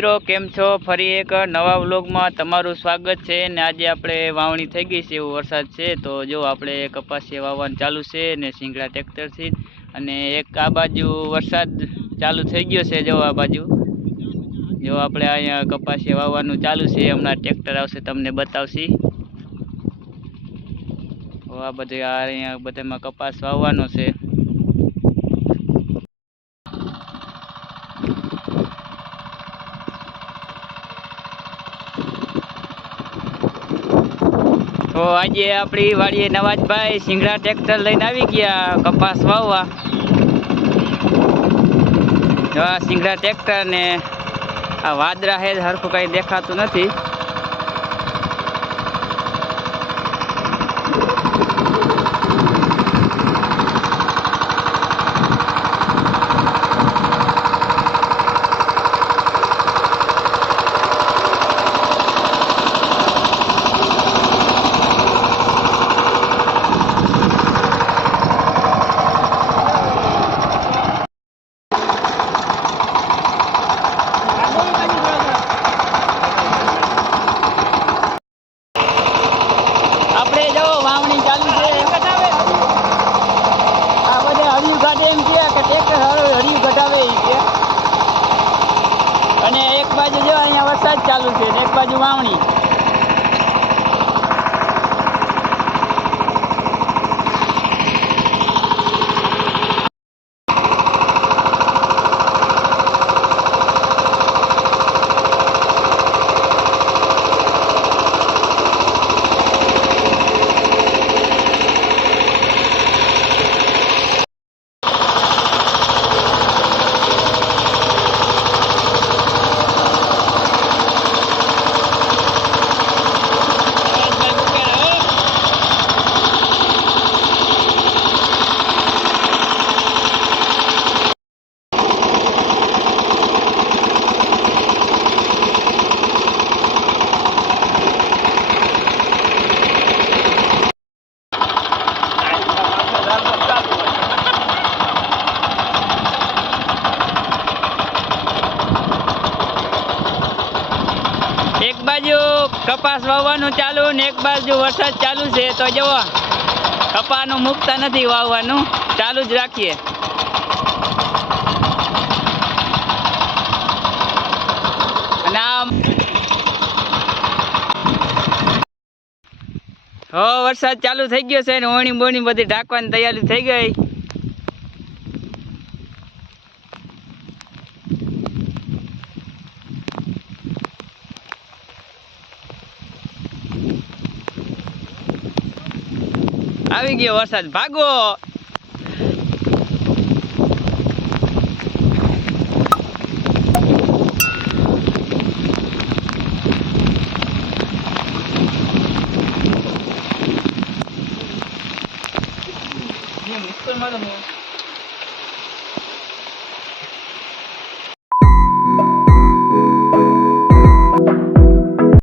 મિત્રો કેમ છો? ફરી એક નવા વ્લોગમાં તમારું સ્વાગત છે ને આજે આપણે વાવણી થઈ ગઈ છે, એવો વરસાદ છે તો જો આપણે કપાસિયા વાવવાનું ચાલુ છે ને સિંગડા ટ્રેક્ટરથી, અને એક આ બાજુ વરસાદ ચાલુ થઈ ગયો છે. જો આ બાજુ જો આપણે અહીંયા કપાસિયા વાવવાનું ચાલુ છે, હમણાં ટ્રેક્ટર આવશે તમને બતાવશે. આ બધું અહીંયા બધામાં કપાસ વાવવાનો છે. તો આજે આપણી વાડીએ નવાજભાઈ સિંગડા ટ્રેક્ટર લઈને આવી ગયા કપાસ વાવવા. જો આ સિંગડા ટ્રેક્ટર ને આ વાદરા હે હરખું કઈ દેખાતું નથી. અને એક બાજુ જો અહીંયા વરસાદ ચાલુ છે ને એક બાજુ વાવણી. એક બાજુ કપાસ વાવવાનું ચાલુ ને એક બાજુ વરસાદ ચાલુ છે, તો જુઓ કપાસનું મૂકતા નથી, વાવવાનું ચાલુ જ રાખીએ. અને આમ વરસાદ ચાલુ થઈ ગયો છે ને ઓણી બોણી બધી ઢાંકવાની તૈયારી થઈ ગઈ. આવી ગયો વરસાદ, ભાગો. મુશ્કેલમાં તો